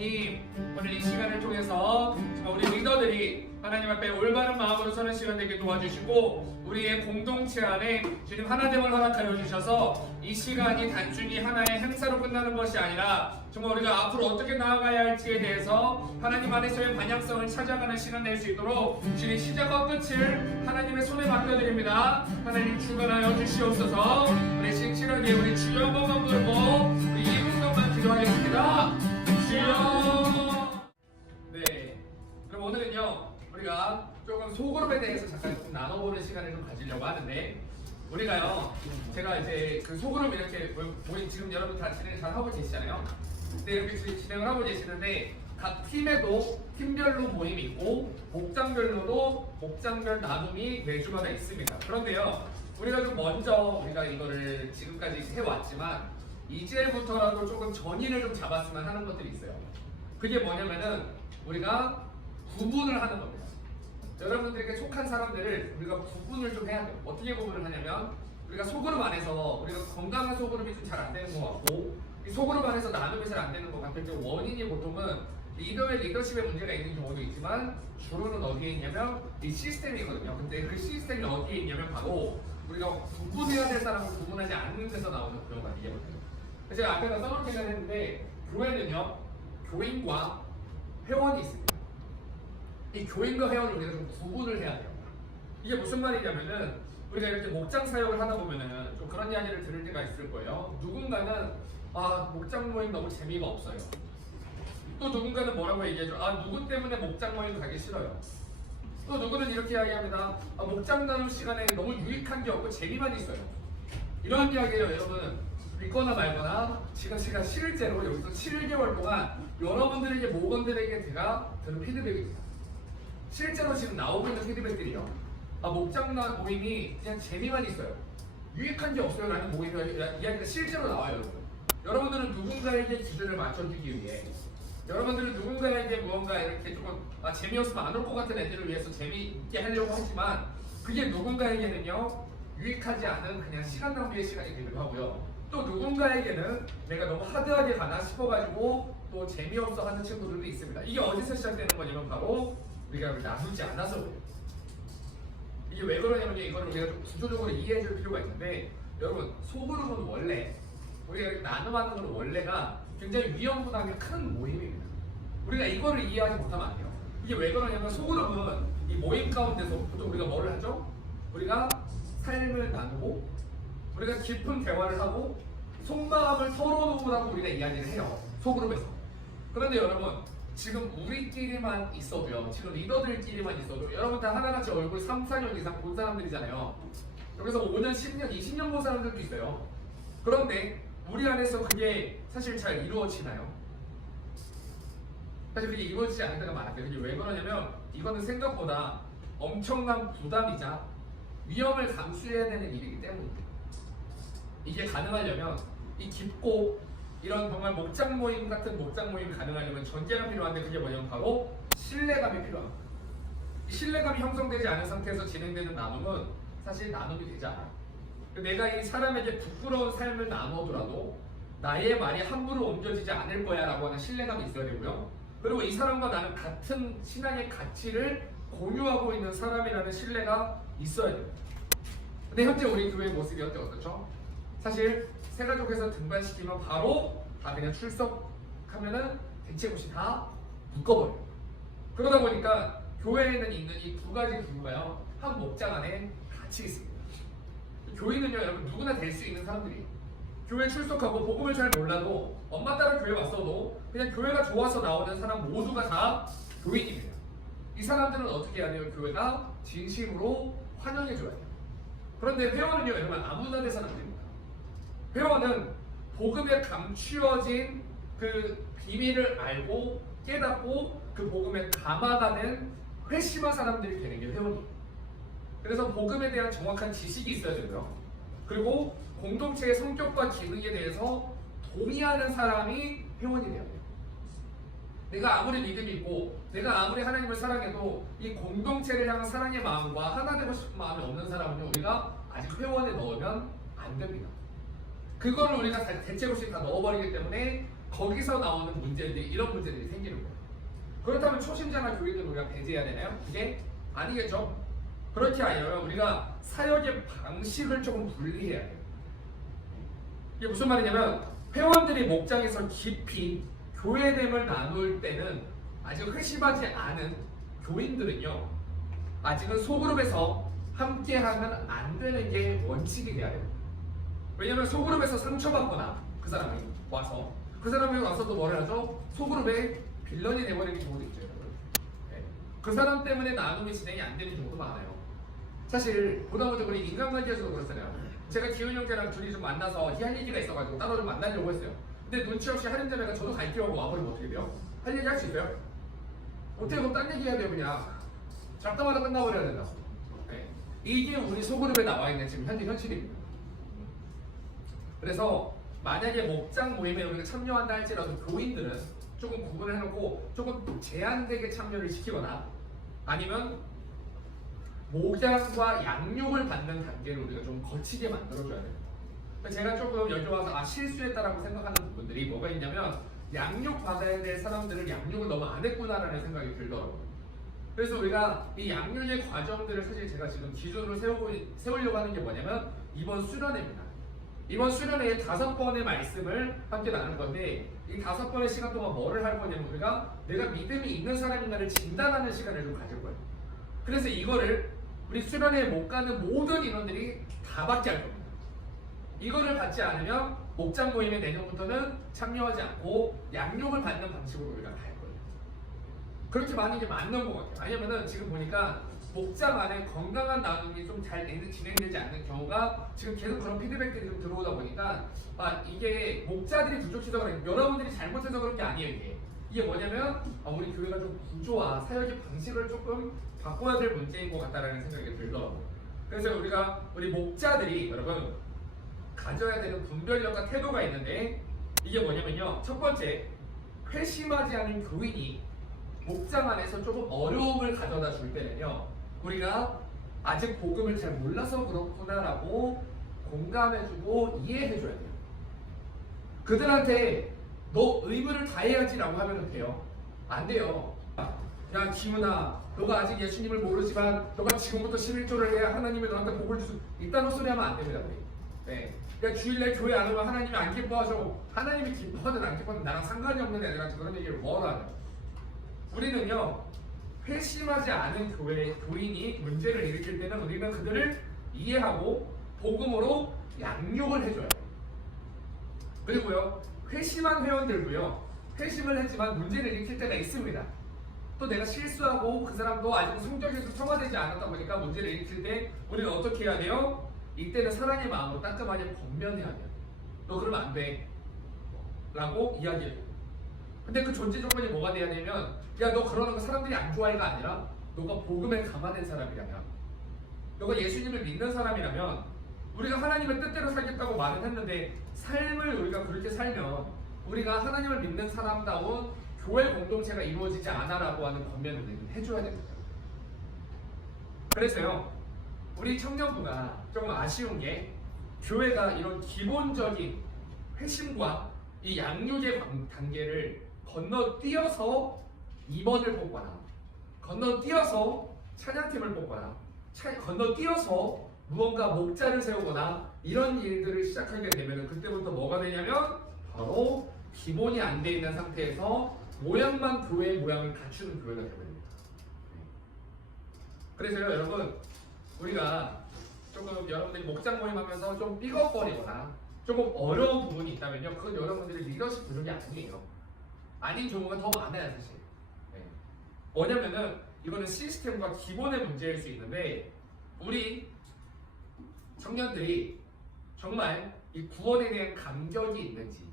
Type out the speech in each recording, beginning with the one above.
하나님, 오늘 이 시간을 통해서 정말 우리 리더들이 하나님 앞에 올바른 마음으로 서는 시간 되게 도와주시고 우리의 공동체 안에 주님 하나됨을 허락하여 주셔서 이 시간이 단순히 하나의 행사로 끝나는 것이 아니라 정말 우리가 앞으로 어떻게 나아가야 할지에 대해서 하나님 안에서의 방향성을 찾아가는 시간 낼 수 있도록 주님 시작과 끝을 하나님의 손에 맡겨드립니다. 하나님 주관하여 주시옵소서. 우리 신실하게 우리 주여 한 번만 부르고 우리 2분 동안 기도하겠습니다. 주여. 네, 그럼 오늘은요 우리가 조금 소그룹에 대해서 잠깐 좀 나눠보는 시간을 좀 가지려고 하는데, 우리가요 제가 이제 그 소그룹 이렇게 모임 지금 여러분 다 진행 잘 하고 계시잖아요. 근데 이렇게 진행을 하고 계시는데 각 팀에도 팀별로 모임이 있고 목장별로도 목장별 나눔이 매주마다 있습니다. 그런데요 우리가 좀 먼저 우리가 이거를 지금까지 해왔지만 이제부터라도 조금 전인을 좀 잡았으면 하는 것들이 있어요. 그게 뭐냐면은 우리가 구분을 하는 겁니다. 여러분들에게 속한 사람들을 우리가 구분을 좀 해야 돼요. 어떻게 구분을 하냐면 우리가 소그룹 안에서 우리가 건강한 소그룹이 좀 잘 안 되는 것 같고 이 소그룹 안에서 나눔이 잘 안 되는 것 같을 때 원인이 보통은 리더십에 문제가 있는 경우도 있지만 주로는 어디에 있냐면 이 시스템이거든요. 근데 그 시스템이 어디에 있냐면 바로 우리가 구분해야 될 사람을 구분하지 않는 데서 나오는 경우가 이해거든요. 제가 아까 써놓긴 했는데 교회는요 교인과 회원이 있습니다. 이 교인과 회원을 우리가 좀 구분을 해야 돼요. 이게 무슨 말이냐면은 우리가 이렇게 목장 사역을 하다 보면은 좀 그런 이야기를 들을 때가 있을 거예요. 누군가는 목장 모임 너무 재미가 없어요. 또 누군가는 뭐라고 얘기하죠? 누구 때문에 목장 모임 가기 싫어요. 또 누구는 이렇게 이야기합니다. 목장 나눔 시간에 너무 유익한 게 없고 재미만 있어요. 이런 이야기예요. 여러분 믿거나 말거나 지금 제가 실제로 여기서 7개월 동안 여러분들에게 모건들에게 제가 들은 피드백입니다. 실제로 지금 나오고 있는 피드백들이요. 목장 모임이 그냥 재미만 있어요. 유익한 게 없어요 라는 이야기가 실제로 나와요. 여러분. 여러분들은 누군가에게 기준을 맞춰주기 위해 여러분들은 누군가에게 무언가 이렇게 조금 재미없으면 안 올 것 같은 애들을 위해서 재미있게 하려고 하지만 그게 누군가에게는요 유익하지 않은 그냥 시간 낭비의 시간이 되기도 하고요. 또 누군가에게는 내가 너무 하드하게 가나 싶어가지고 또 재미없어 하는 친구들도 있습니다. 이게 어디서 시작되는 거냐면 바로 우리가 나누지 않아서 그래요. 이게 왜 그러냐면 이거를 우리가 좀 구조적으로 이해해 줄 필요가 있는데, 여러분 소그룹은 원래 우리가 나눔하는 건 원래가 굉장히 위험부담이 큰 모임입니다. 우리가 이거를 이해하지 못하면 안 돼요. 이게 왜 그러냐면 소그룹은 이 모임 가운데서 보통 우리가 뭐를 하죠? 우리가 삶을 나누고 우리가 깊은 대화를 하고 속마음을 털어놓으라고 우리가 이야기를 해요. 소그룹에서. 그런데 여러분 지금 우리끼리만 있어도요, 지금 리더들끼리만 있어도 여러분 다 하나같이 얼굴 3, 4년 이상 본 사람들이잖아요. 여기서 5년, 10년, 20년 본 사람들도 있어요. 그런데 우리 안에서 그게 사실 잘 이루어지나요? 사실 그게 이루어지지 않을 때가 많아요. 그게 왜 그러냐면 이거는 생각보다 엄청난 부담이자 위험을 감수해야 되는 일이기 때문입니다. 이게 가능하려면 이 깊고 이런 정말 목장 모임 같은 목장 모임이 가능하려면 전제가 필요한데 그게 뭐냐면 바로 신뢰감이 필요합니다. 이 신뢰감이 형성되지 않은 상태에서 진행되는 나눔은 사실 나눔이 되지 않아요. 내가 이 사람에게 부끄러운 삶을 나누더라도 나의 말이 함부로 옮겨지지 않을 거야 라고 하는 신뢰감이 있어야 되고요. 그리고 이 사람과 나는 같은 신앙의 가치를 공유하고 있는 사람이라는 신뢰가 있어야 돼요. 근데 현재 우리 교회의 모습이 현재 어떻죠? 사실 세가족에서 등반시키면 바로 그냥 출석하면은 대체고시 다 묶어버려요. 그러다 보니까 교회에는 있는 이 두 가지 부류가요 한 목장 안에 같이 있습니다. 교인은요 여러분 누구나 될 수 있는 사람들이에요. 교회 출석하고 복음을 잘 몰라도 엄마 따라 교회 왔어도 그냥 교회가 좋아서 나오는 사람 모두가 다 교인입니다. 이 사람들은 어떻게 해야 돼요? 교회가 진심으로 환영해줘야 돼요. 그런데 회원은요 여러분 아무나 돼서는 안 됩니다. 회원은 복음에 감추어진 그 비밀을 알고 깨닫고 그 복음에 감화가는 회심한 사람들이 되는 게 회원이에요. 그래서 복음에 대한 정확한 지식이 있어야 되고요. 그리고 공동체의 성격과 기능에 대해서 동의하는 사람이 회원이 돼야 돼요. 내가 아무리 믿음이 있고 내가 아무리 하나님을 사랑해도 이 공동체를 향한 사랑의 마음과 하나 되고 싶은 마음이 없는 사람은요 우리가 아직 회원에 넣으면 안 됩니다. 그거를 우리가 대체로씩 다 넣어버리기 때문에 거기서 나오는 문제들이 이런 문제들이 생기는 거예요. 그렇다면 초심자나 교인들 우리가 배제해야 되나요? 이게 아니겠죠. 그렇게 하여 우리가 사역의 방식을 조금 분리해야 돼요. 이게 무슨 말이냐면 회원들이 목장에서 깊이 교회됨을 나눌 때는 아직 회심하지 않은 교인들은요, 아직은 소그룹에서 함께하면 안 되는 게 원칙이 돼야 돼요. 왜냐면 소그룹에서 상처받거나 그 사람이 와서 또 뭐를 하죠? 소그룹의 빌런이 돼버리는 경우도 있죠. 네. 그 사람 때문에 나눔이 진행이 안 되는 경우도 많아요. 사실 보다 먼저 우리 인간관계에서도 그렇잖아요. 제가 기훈 형제랑 둘이 좀 만나서 할 얘기가 있어가지고 따로 좀 만나려고 했어요. 근데 눈치 없이 할인자매가 저도 갈게요 하고 와버리면 어떻게 돼요? 할 얘기 할 수 있어요? 어떻게 그럼 딴 얘기 해야 돼요 그냥. 잡다마다 끝나버려야 된다. 네. 이게 우리 소그룹에 나와 있는 지금 현재 현실입니다. 그래서 만약에 목장 모임에 우리가 참여한다 할지라도 교인들은 조금 구분을 해놓고 조금 제한되게 참여를 시키거나 아니면 목양과 양육을 받는 단계를 우리가 좀 거치게 만들어줘야 돼요. 제가 조금 여기 와서 실수했다라고 생각하는 부분들이 뭐가 있냐면 양육 받아야 될 사람들을 양육을 너무 안 했구나라는 생각이 들더라고요. 그래서 우리가 이 양육의 과정들을 사실 제가 지금 기준으로 세우려고 하는 게 뭐냐면 이번 수련회입니다. 이번 수련회에 5번의 말씀을 함께 나눌 건데 이 5번의 시간 동안 뭐를 할 거냐면 우리가 내가 믿음이 있는 사람인가를 진단하는 시간을 좀 가질 거예요. 그래서 이거를 우리 수련회에 못 가는 모든 인원들이 다 받게 할 겁니다. 이거를 받지 않으면 목장 모임에 내년부터는 참여하지 않고 양육을 받는 방식으로 우리가 갈 거예요. 그렇게 많은 게 맞는 것 같아요. 왜냐면은 지금 보니까 목장 안에 건강한 나눔이 좀 잘 진행되지 않는 경우가 지금 계속 그런 피드백들이 좀 들어오다 보니까 이게 목자들이 부족해서 그래. 여러분들이 잘못해서 그런 게 아니에요. 이게 뭐냐면 우리 교회가 좀 구조와 사역의 방식을 조금 바꿔야 될 문제인 것 같다라는 생각이 들더라고요. 그래서 우리 목자들이 여러분 가져야 되는 분별력과 태도가 있는데 이게 뭐냐면요. 첫 번째, 회심하지 않은 교인이 목장 안에서 조금 어려움을 가져다 줄 때는요. 우리가 아직 복음을 잘 몰라서 그렇구나라고 공감해주고 이해해줘야 돼요. 그들한테 너 의무를 다해야지라고 하면 돼요. 안 돼요. 야 기훈아, 너가 아직 예수님을 모르지만 너가 지금부터 11조를 해야 하나님이 너한테 복을 줄 수 있다는 헛소리 하면 안 됩니다. 네. 야 주일날 교회 안 오면 하나님이 안 기뻐하셔. 하나님이 기뻐하든 안 기뻐하든 나랑 상관이 없는 애들한테 그런 얘기를 뭐하러 하냐. 우리는요, 회심하지 않은 교인이 문제를 일으킬 때는 우리는 그들을 이해하고 복음으로 양육을 해줘야 돼요. 그리고요, 회심한 회원들도요, 회심을 했지만 문제를 일으킬 때가 있습니다. 또 내가 실수하고 그 사람도 아직 성격에서 청화되지 않았다 보니까 문제를 일으킬 때 우리는 어떻게 해야 돼요? 이때는 사랑의 마음으로 따끔하게 권면해야 돼요. 너 그러면 안 돼 라고 이야기해요. 근데 그 존재 조건이 뭐가 돼야 되면 야 너 그러는 거 사람들이 안 좋아해가 아니라 너가 복음에 감화된 사람이라면, 너가 예수님을 믿는 사람이라면, 우리가 하나님의 뜻대로 살겠다고 말은 했는데 삶을 우리가 그렇게 살면 우리가 하나님을 믿는 사람다운 교회 공동체가 이루어지지 않아라고 하는 권면을 해줘야 됩니다. 그래서요, 우리 청년부가 조금 아쉬운 게 교회가 이런 기본적인 회심과 이 양육의 단계를 건너뛰어서 임원을 뽑거나 건너뛰어서 찬양팀을 뽑거나 건너뛰어서 무언가 목자를 세우거나 이런 일들을 시작하게 되면 그때부터 뭐가 되냐면 바로 기본이 안 돼 있는 상태에서 모양만 교회의 모양을 갖추는 교회가 되버립니다. 그래서요 여러분, 우리가 조금 여러분들이 목장 모임하면서 좀 삐걱거리거나 조금 어려운 부분이 있다면요, 그건 여러분들이 리더십 부족이 아니에요. 아닌 경우가 더 많아요 사실. 뭐냐면은 이거는 시스템과 기본의 문제일 수 있는데 우리 청년들이 정말 이 구원에 대한 감격이 있는지,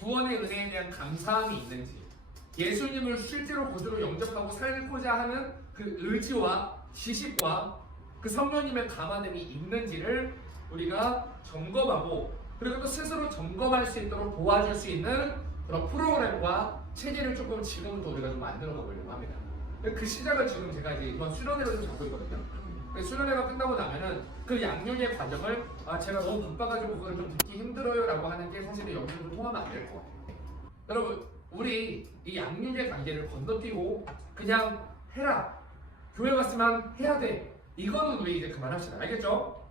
구원의 은혜에 대한 감사함이 있는지, 예수님을 실제로 구주로 영접하고 살고자 하는 그 의지와 지식과 그 성령님의 감화됨이 있는지를 우리가 점검하고, 그리고 또 스스로 점검할 수 있도록 도와줄 수 있는 그런 프로그램과 체계를 조금 지금부터 우리가 좀 만들어 보려고 합니다. 그 시작을 지금 제가 이제 이번 수련회로 좀 잡고 있거든요. 수련회가 끝나고 나면은 그 양육의 과정을 제가 너무 바빠가지고 그걸 좀 듣기 힘들어요 라고 하는 게 사실은 여기서 좀 통하면 안 될 것 같아요. 여러분 우리 이 양육의 관계를 건너뛰고 그냥 해라, 교회 왔으면 해야 돼, 이거는 우리 이제 그만합시다. 알겠죠?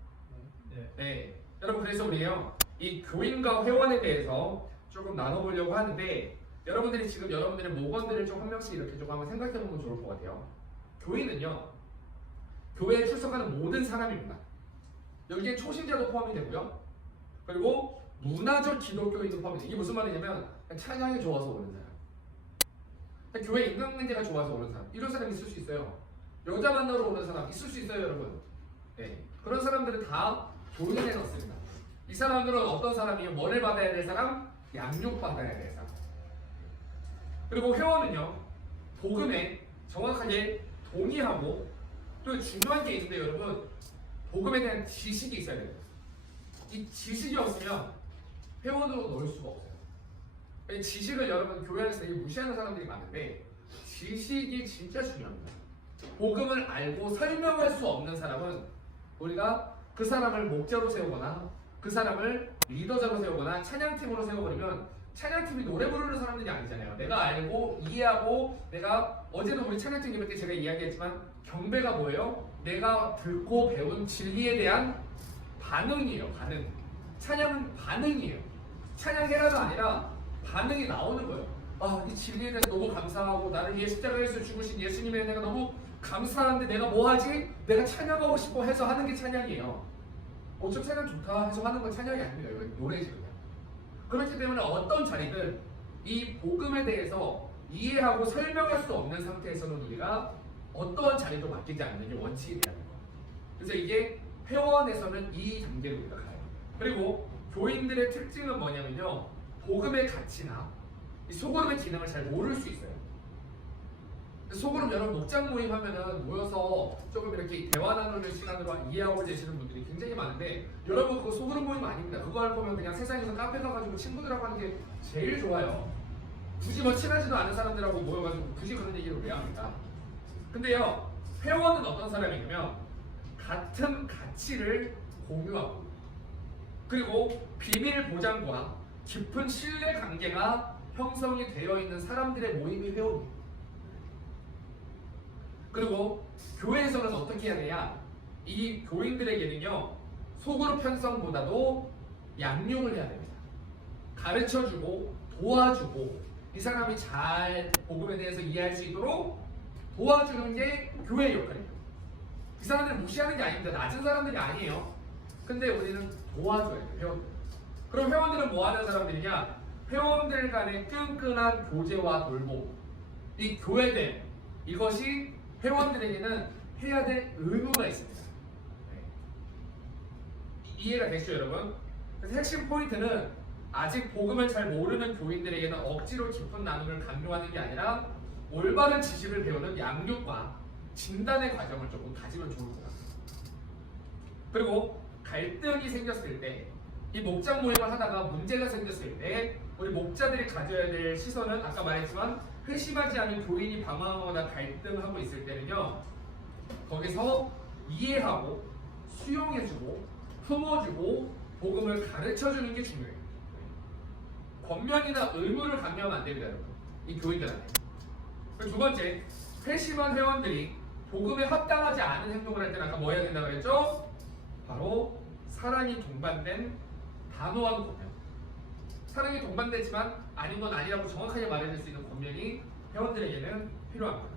네. 여러분 그래서 우리요 이 교인과 회원에 대해서 조금 나눠보려고 하는데, 여러분들이 지금 여러분들의 목원들을 좀 한 명씩 이렇게 좀 한번 생각해보면 좋을 것 같아요. 교인은요 교회에 출석하는 모든 사람입니다. 여기에 초신자도 포함이 되고요, 그리고 문화적 기독교인도 포함이 돼요. 이게 무슨 말이냐면 찬양이 좋아서 오는 사람, 교회 인간관계가 좋아서 오는 사람, 이런 사람이 있을 수 있어요. 여자 만나러 오는 사람 있을 수 있어요, 여러분. 네. 그런 사람들은 다 교인에 넣습니다. 이 사람들은 어떤 사람이에요? 뭐를 받아야 될 사람? 양육받아야 될 사람. 그리고 회원은요 복음에 정확하게 동의하고, 또 중요한 게 있는데 여러분, 복음에 대한 지식이 있어야 돼요. 이 지식이 없으면 회원으로 넣을 수가 없어요. 이 지식을 여러분 교회 안에서 되게 무시하는 사람들이 많은데, 지식이 진짜 중요합니다. 복음을 알고 설명할 수 없는 사람은 우리가 그 사람을 목자로 세우거나 그 사람을 리더자로 세우거나 찬양팀으로 세워버리면, 찬양팀이 노래 부르는 사람들이 아니잖아요. 내가 알고 이해하고, 내가 어제도 우리 찬양팀 예배 때 제가 이야기했지만 경배가 뭐예요? 내가 듣고 배운 진리에 대한 반응이에요. 반응. 찬양은 반응이에요. 찬양해라가 아니라 반응이 나오는 거예요. 아, 이 진리에 대해서 너무 감사하고, 나를 위해 십자가에서 죽으신 예수님에 내가 너무 감사한데 내가 뭐 하지? 내가 찬양하고 싶어 해서 하는 게 찬양이에요. 어차피 찬양 좋다 해서 하는 건 찬양이 아닙니다. 이건 노래지 그냥. 그렇기 때문에 어떤 자리든 이 복음에 대해서 이해하고 설명할 수 없는 상태에서는 우리가 어떠한 자리도 맡기지 않는 게 원칙이라는 거예요. 그래서 이게 회원에서는 이 단계로 우리가 가요. 그리고 교인들의 특징은 뭐냐면요, 복음의 가치나 이 소그룹의 기능을 잘 모를 수 있어요. 소그룹 여러분 목장 모임 하면은 모여서 조금 이렇게 대화 나누는 시간으로 이해하고 계시는 분들이 굉장히 많은데, 여러분 그거 소그룹 모임 아닙니다. 그거 할 거면 그냥 세상에서 카페 가가지고 친구들하고 하는 게 제일 좋아요. 굳이 뭐 친하지도 않은 사람들하고 모여가지고 굳이 그런 얘기를 왜 합니까? 근데요, 회원은 어떤 사람이냐면 같은 가치를 공유하고, 그리고 비밀 보장과 깊은 신뢰 관계가 형성이 되어 있는 사람들의 모임이 회원입니다. 그리고 교회에서는 어떻게 해야 되냐? 이 교인들에게는요 소그룹 편성보다도 양육을 해야 됩니다. 가르쳐주고 도와주고, 이 사람이 잘 복음에 대해서 이해할 수 있도록 도와주는 게 교회의 역할입니다. 이 사람들을 무시하는 게 아닙니다. 낮은 사람들이 아니에요. 근데 우리는 도와줘야 돼요, 회원들. 그럼 회원들은 뭐 하는 사람들이냐? 회원들 간의 끈끈한 교제와 돌봄, 이 교회됨, 이것이 회원들에게는 해야 될 의무가 있습니다. 네. 이해가 되시죠, 여러분? 그래서 핵심 포인트는 아직 복음을 잘 모르는 교인들에게는 억지로 깊은 나눔을 강요하는 게 아니라 올바른 지식을 배우는 양육과 진단의 과정을 조금 가지면 좋을 것 같아요. 그리고 갈등이 생겼을 때, 이 목장 모임을 하다가 문제가 생겼을 때 우리 목자들이 가져야 될 시선은 아까 말했지만 회심하지 않은 교인이 방황하거나 갈등하고 있을 때는요, 거기서 이해하고 수용해주고 품어주고 복음을 가르쳐주는 게 중요해요. 권면이나 의무를 강요하면 안 됩니다, 여러분. 이 교인들한테. 두 번째, 회심한 회원들이 복음에 합당하지 않은 행동을 할 때는 아까 뭐 해야 된다고 그랬죠? 바로 사랑이 동반된 단호한 권면. 사랑이 동반되지만 아닌 건 아니라고 정확하게 말해줄 수 있는 권면이 회원들에게는 필요합니다.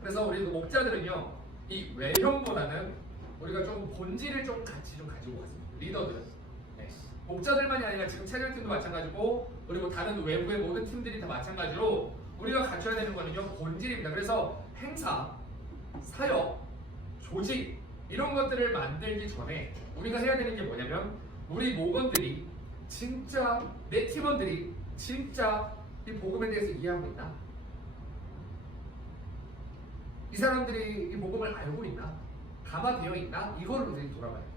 그래서 우리 목자들은요, 이 외형보다는 우리가 좀 본질을 좀 같이 좀 가지고 갔습니다. 리더들은. 네. 목자들만이 아니라 지금 찬양팀도 마찬가지고, 그리고 다른 외부의 모든 팀들이 다 마찬가지로 우리가 갖춰야 되는 거는요, 본질입니다. 그래서 행사, 사역, 조직, 이런 것들을 만들기 전에 우리가 해야 되는 게 뭐냐면, 우리 목원들이 진짜, 내 팀원들이 진짜 이 복음에 대해서 이해하고 있나? 이 사람들이 이 복음을 알고 있나? 감화되어 있나? 이거를 우리가 돌아봐야 돼요.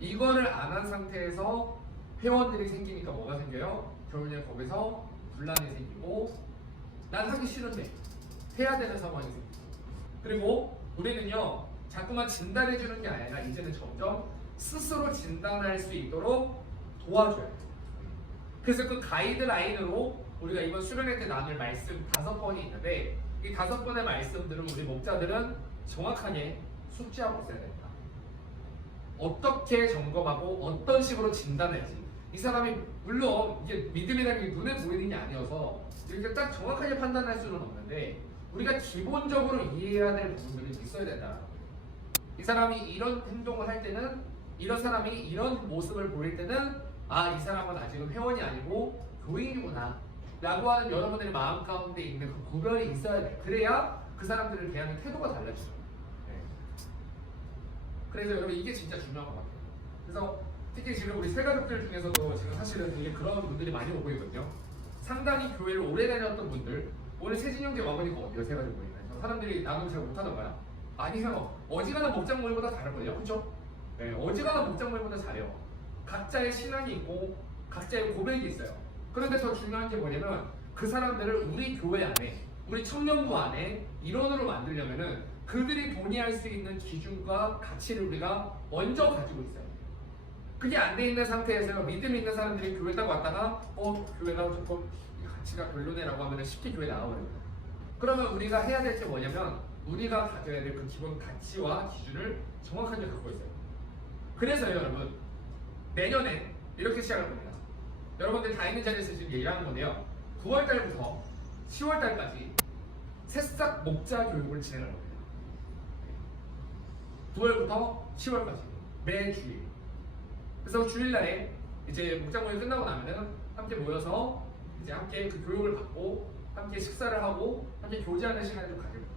이거를 안 한 상태에서 회원들이 생기니까 뭐가 생겨요? 결국에 거기서 분란이 생기고, 난 하기 싫은데 해야 되는 상황이 생기고, 그리고 우리는요 자꾸만 진단해 주는 게 아니라 이제는 점점 스스로 진단할 수 있도록 도와줘야 돼요. 그래서 그 가이드라인으로 우리가 이번 수련회 때 나눌 말씀 5번이 있는데 이 5번의 말씀들은 우리 목자들은 정확하게 숙지하고 있어야 됩니다. 어떻게 점검하고 어떤 식으로 진단할지 이 사람이 물론 이게 믿음이라는 게 눈에 보이는 게 아니어서 이렇게 딱 정확하게 판단할 수는 없는데 우리가 기본적으로 이해해야 될 부분들이 있어야 된다. 이 사람이 이런 행동을 할 때는 이런 사람이 이런 모습을 보일 때는 아, 이 사람은 아직은 회원이 아니고 교인이구나 라고 하는 여러분들의 마음 가운데 있는 그 구별이 있어야 돼. 그래야 그 사람들을 대하는 태도가 달라지죠. 네. 그래서 여러분 이게 진짜 중요한 것 같아요. 그래서 특히 지금 우리 새가족들 중에서도 지금 사실은 되게 그런 분들이 많이 오고 있거든요. 상당히 교회를 오래 다녔던 분들 오늘 세진형제 와보니까 어때요? 새가족 모임에서 사람들이 나눔 잘 못하던가요? 아니요. 어지간한 목장 모임보다 다른걸요. 그쵸? 네, 어지간한 목장 모임보다 잘해요. 각자의 신앙이 있고 각자의 고백이 있어요. 그런데 더 중요한 게 뭐냐면 그 사람들을 우리 교회 안에 우리 청년부 안에 일원으로 만들려면은 그들이 동의할 수 있는 기준과 가치를 우리가 먼저 가지고 있어요. 그게 안 돼 있는 상태에서 믿음 있는 사람들이 교회 딱 왔다가 교회가 조금 가치가 별로네라고 하면 쉽게 교회 나와버려요. 그러면 우리가 해야 될 게 뭐냐면 우리가 가져야 될 그 기본 가치와 기준을 정확하게 갖고 있어요. 그래서요 여러분 내년에 이렇게 시작할 겁니다. 여러분들 다 있는 자리에서 지금 얘기하는 건데요. 9월달부터 10월달까지 새싹 목자 교육을 진행할 겁니다. 9월부터 10월까지 매 주일. 그래서 주일날에 이제 목장 모임 끝나고 나면은 함께 모여서 이제 함께 그 교육을 받고 함께 식사를 하고 함께 교제하는 시간을 좀 가집니다.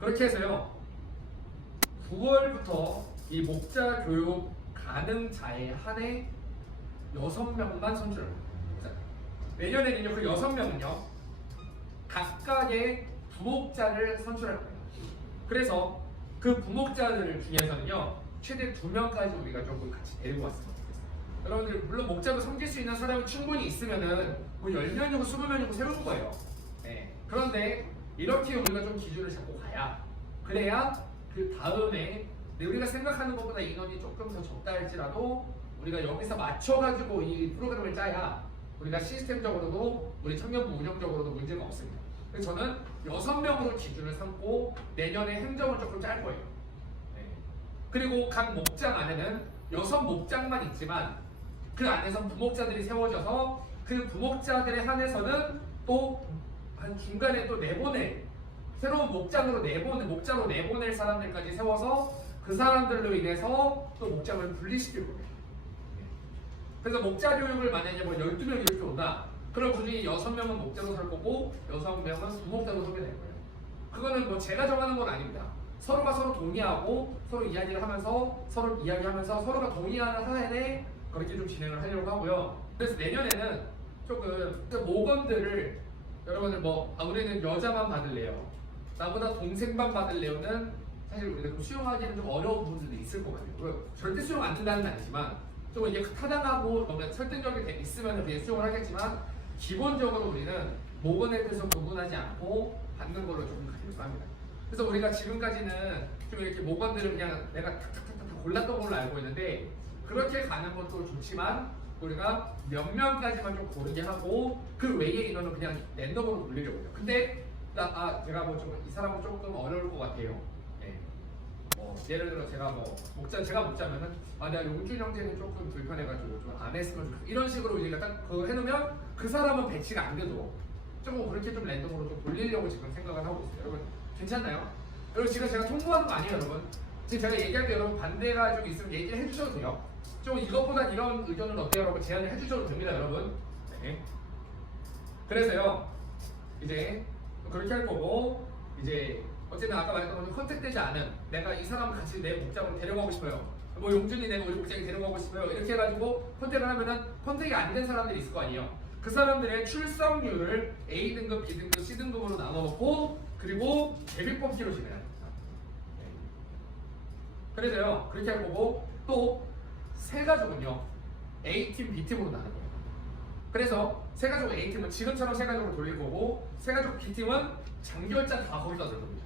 그렇게 해서요 9월부터 이 목자 교육 가능자에 한해 6명만 선출합니다. 내년에는요 그 6명은요 각각의 부목자를 선출할 겁니다. 그래서 그 부목자들 중에서는요 최대 2명까지 우리가 조금 같이 데리고 왔으면 좋겠어요. 여러분들 물론 목자로 섬길 수 있는 사람이 충분히 있으면은 뭐 10명이고 20명이고 세우는 거예요. 네. 그런데 이렇게 우리가 좀 기준을 잡고 가야 그래야 그 다음에 우리가 생각하는 것보다 인원이 조금 더 적다 할지라도 우리가 여기서 맞춰가지고 이 프로그램을 짜야 우리가 시스템적으로도 우리 청년부 운영적으로도 문제가 없습니다. 그래서 저는 6명으로 기준을 삼고 내년에 행정을 조금 짤 거예요. 네. 그리고 각 목장 안에는 6목장만 있지만 그 안에서 부목자들이 세워져서 그 부목자들에 한해서는 또 한 중간에 또 내보낼 새로운 목장으로 목자로 내보낼 사람들까지 세워서 그 사람들로 인해서 또 목장을 분리시킬 겁니다. 그래서 목자 교육을 만약에 뭐 12명 이렇게 온다. 그럼 그 중에 6명은 목자로 설 거고 6명은 부목자로 서게 될 거예요. 그거는 뭐 제가 정하는 건 아닙니다. 서로가 서로 동의하고 서로 이야기를 하면서 서로 이야기하면서 서로가 동의하는 하에 그렇게 좀 진행을 하려고 하고요. 그래서 내년에는 조금 모건들을 여러분들 우리는 여자만 받을래요. 나보다 동생만 받을래요는 사실 우리가 좀 수용하기는 좀 어려운 부분들도 있을 것 같아요. 절대 수용 안 된다는 건 아니지만 좀 이게 타당하고 너무 설득력이 있으면 그냥 수용을 하겠지만 기본적으로 우리는 모건에 대해서 구분하지 않고 받는 걸로 조금 가려고 합니다. 그래서 우리가 지금까지는 좀 이렇게 모건들을 그냥 내가 탁탁탁탁 골랐던 걸로 알고 있는데 그렇게 가는 것도 좋지만 우리가 몇 명까지만 좀 고르게 하고 그 외의 인원은 그냥 랜덤으로 돌리려고요. 근데 제가 이 사람은 조금 어려울 것 같아요. 네. 예를 들어 제가 목자면은 내가 용준 형제는 조금 불편해가지고 좀 안 했으면 좋겠어. 이런 식으로 우리가 딱 그거 해놓으면 그 사람은 배치가 안 되도록 조금 그렇게 좀 랜덤으로 좀 돌리려고 지금 생각을 하고 있어요. 여러분 괜찮나요? 여러분 지금 제가 통보하는 거 아니에요, 여러분? 지금 제가 얘기할 때 여러분 반대가 좀 있으면 얘기를 해주셔도 돼요. 좀 이것보다 이런 의견은 어때요? 라고 제안을 해주셔도 됩니다, 여러분. 네. 그래서요, 이제 그렇게 할 거고, 이제 어쨌든 아까 말했던 것처럼 컨택되지 않은 내가 이 사람 같이 내 목장으로 데려가고 싶어요. 뭐 용준이 내가 우리 목장에 데려가고 싶어요. 이렇게 해가지고 컨택을 하면은 컨택이 안 된 사람들이 있을 거 아니에요. 그 사람들의 출석률을 A등급, B등급, C등급으로 나눠놓고 그리고 제비뽑기로 진행합니다. 네. 그래서요, 그렇게 할 거고 또 세 가족은요 A팀, B팀으로 나눌 거예요. 그래서 세 가족 A팀은 지금처럼 세 가족으로 돌릴 거고 세 가족 B팀은 장결자 다 거기다 넣을 겁니다.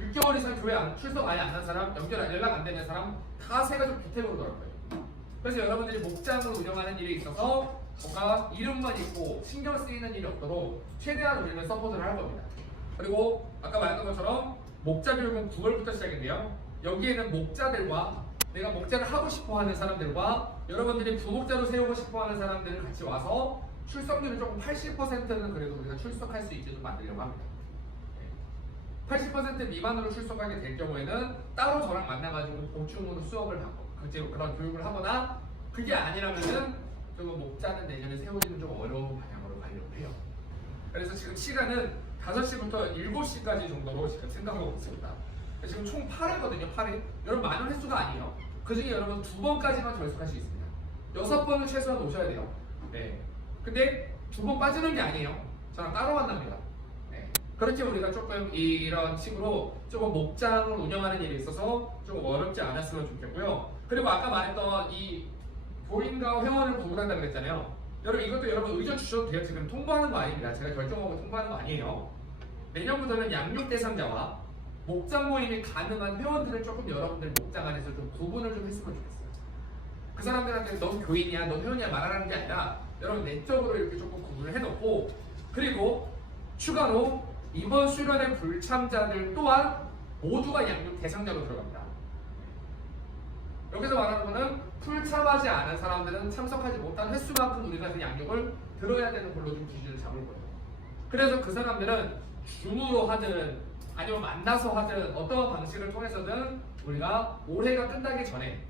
6개월 이상 교회 출석 아예 안 한 사람, 연락 안 되는 사람 다 세 가족 B팀으로 넣을 거예요. 그래서 여러분들이 목장으로 운영하는 일에 있어서 뭔가 이름만 있고 신경 쓰이는 일이 없도록 최대한 우리는 서포트를 할 겁니다. 그리고 아까 말했던 것처럼 목자 교육은 9월부터 시작인데요. 여기에는 목자들과 내가 목자를 하고 싶어 하는 사람들과 여러분들이 부목자로 세우고 싶어 하는 사람들을 같이 와서 출석률이 조금 80%는 그래도 우리가 출석할 수 있게끔 만들려고 합니다. 80% 미만으로 출석하게 될 경우에는 따로 저랑 만나가지고 보충으로 수업을 받고 그런 교육을 하거나 그게 아니라면은 좀 목자는 내년에 세우기는 좀 어려운 방향으로 가려고 해요. 그래서 지금 시간은 5시부터 7시까지 정도로 지금 생각하고 있습니다. 지금 총 8회거든요. 8회. 여러분 많은 횟수가 아니에요. 그 중에 여러분 2번까지만 결석할 수 있습니다. 6번은 최소한 오셔야 돼요. 네. 근데 2번 빠지는 게 아니에요. 저랑 따로 만납니다. 네. 그렇게 우리가 조금 이런 식으로 조금 목장을 운영하는 일에 있어서 조금 어렵지 않았으면 좋겠고요. 그리고 아까 말했던 이 교인과 회원을 구분한다고 했잖아요. 여러분 이것도 여러분 의견 주셔도 돼요. 지금 통보하는 거 아닙니다. 제가 결정하고 통보하는 거 아니에요. 내년부터는 양육 대상자와 목장 모임이 가능한 회원들을 조금 여러분들 목장 안에서 좀 구분을 좀 했으면 좋겠어요. 그 사람들한테 넌 교인이야, 넌 회원이야 말하는 게 아니라 여러분 내적으로 이렇게 조금 구분을 해놓고 그리고 추가로 이번 수련회 불참자들 또한 모두가 양육 대상자로 들어갑니다. 여기서 말하는 거는 풀참하지 않은 사람들은 참석하지 못한 횟수만큼 우리가 그 양육을 들어야 되는 걸로 좀 기준을 잡을 거예요. 그래서 그 사람들은 줌으로 하든 아니면 만나서 하든 어떤 방식을 통해서든 우리가 올해가 끝나기 전에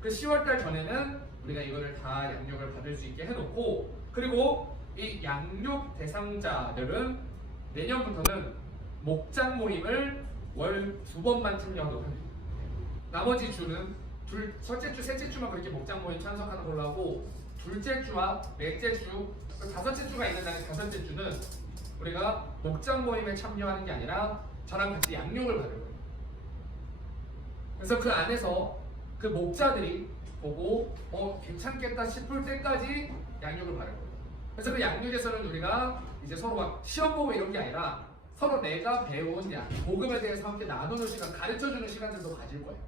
그 10월달 전에는 우리가 이거를 다 양육을 받을 수 있게 해놓고 그리고 이 양육 대상자들은 내년부터는 목장 모임을 월 2번만 참여하도록 합니다. 나머지 주는 첫째 주, 셋째 주만 그렇게 목장 모임 참석하는 걸로 하고 둘째 주와 넷째 주, 다섯째 주가 있는 날에 다섯째 주는 우리가 목장 모임에 참여하는 게 아니라 저랑 같이 양육을 받을 거예요. 그래서 그 안에서 그 목자들이 보고 괜찮겠다 싶을 때까지 양육을 받을 거예요. 그래서 그 양육에서는 우리가 이제 서로 막 시험 보고 이런 게 아니라 서로 내가 배운 복음에 대해서 함께 나누는 시간, 가르쳐주는 시간들도 가질 거예요.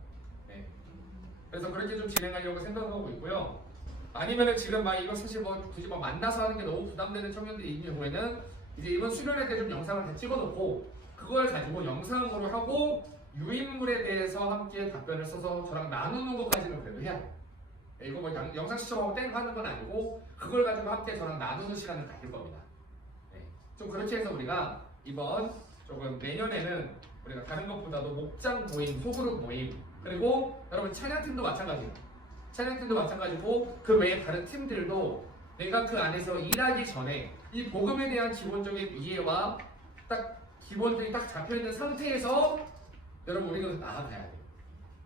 네. 그래서 그렇게 좀 진행하려고 생각하고 있고요. 아니면은 지금 막 이거 사실 뭐 굳이 막 만나서 하는 게 너무 부담되는 청년들이 있는 경우에는 이제 이번 수련회 때 좀 영상을 다 찍어놓고 그걸 가지고 영상으로 하고 유인물에 대해서 함께 답변을 써서 저랑 나누는 것까지는 그래도 해야 돼요. 이거 뭐 영상 시청하고 땡 하는 건 아니고 그걸 가지고 함께 저랑 나누는 시간을 가질 겁니다. 네. 좀 그렇게 해서 우리가 이번 조금 내년에는 우리가 다른 것보다도 목장 모임, 소그룹 모임 그리고 여러분 찬양팀도 마찬가지예요. 찬양팀도 마찬가지고 그 외에 다른 팀들도 내가 그 안에서 일하기 전에 이 복음에 대한 기본적인 이해와 딱 기본들이 딱 잡혀있는 상태에서 여러분 우리가 나아가야 돼요.